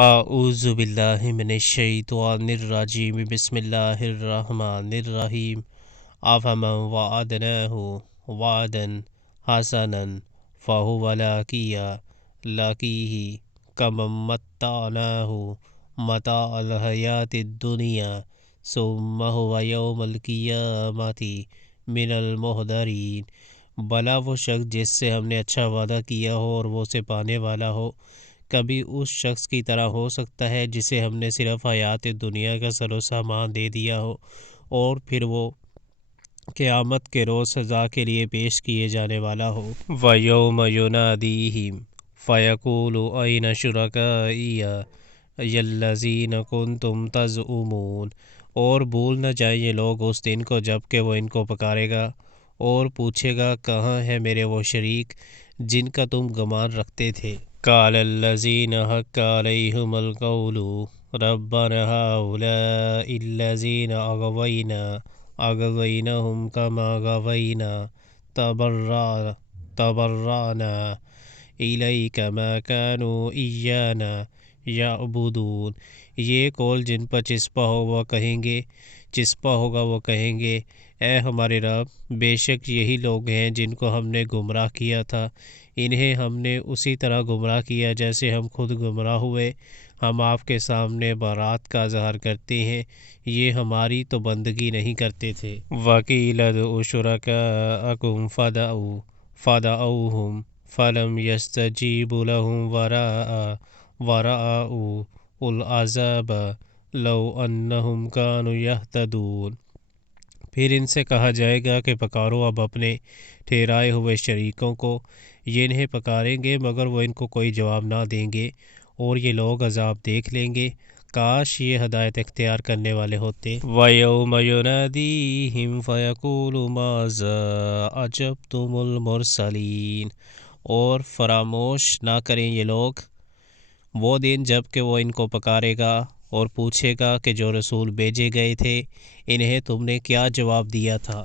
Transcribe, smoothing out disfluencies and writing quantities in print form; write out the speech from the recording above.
اعوذ باللہ من الشیطان الرجیم بسم اللہ الرحمن الرحیم افمن وعدناہ وعدا حسنا فہو لاقیہ کمن متعناہ متاع الحیاۃ الدنیا ثم هو یوم القیامۃ من المحضرین۔ بھلا وہ شخص جس سے ہم نے اچھا وعدہ کیا ہو اور وہ اسے پانے والا ہو، کبھی اس شخص کی طرح ہو سکتا ہے جسے ہم نے صرف حیات دنیا کا سر و سامان دے دیا ہو اور پھر وہ قیامت کے روز سزا کے لیے پیش کیے جانے والا ہو۔ وَيَوْمَ يُنَادِيهِمْ فَيَقُولُ أَيْنَ شُرَكَائِيَ الَّذِينَ كُنتُمْ تَزْعُمُونَ۔ اور بھول نہ جائیں یہ لوگ اس دن کو جب کہ وہ ان کو پکارے گا اور پوچھے گا، کہاں ہے میرے وہ شریک جن کا تم گمان رکھتے تھے؟ قال الذین حق علیہم القول ربنا هؤلاء الذین اغویناهم کما غوینا تبرأنا الیک ما كانوا ایانا یعبدون۔ یہ قول جن پر چسپا ہوگا وہ کہیں گے، اے ہمارے رب، بے شک یہی لوگ ہیں جن کو ہم نے گمراہ کیا تھا، انہیں ہم نے اسی طرح گمراہ کیا جیسے ہم خود گمراہ ہوئے۔ ہم آپ کے سامنے برات کا اظہار کرتے ہیں، یہ ہماری تو بندگی نہیں کرتے تھے۔ وَقِيلَ ادْعُوا شُرَكَاءَكُمْ فَدَعَوْهُمْ فَلَمْ يَسْتَجِيبُوا لَهُمْ وَرَأَوُا الْعَذَابَ لَوْ أَنَّهُمْ كَانُوا يَهْتَدُونَ۔ پھر ان سے کہا جائے گا کہ پکارو اب اپنے ٹھہرائے ہوئے شریکوں کو، یہ انہیں پکاریں گے مگر وہ ان کو کوئی جواب نہ دیں گے اور یہ لوگ عذاب دیکھ لیں گے، کاش یہ ہدایت اختیار کرنے والے ہوتے۔ وَيَوْمَ يُنَادِيهِمْ فَيَقُولُ مَاذَا أَجَبْتُمُ الْمُرْسَلِينَ۔ اور فراموش نہ کریں یہ لوگ وہ دن جب کہ وہ ان کو پکارے گا اور پوچھے گا کہ جو رسول بھیجے گئے تھے انہیں تم نے کیا جواب دیا تھا؟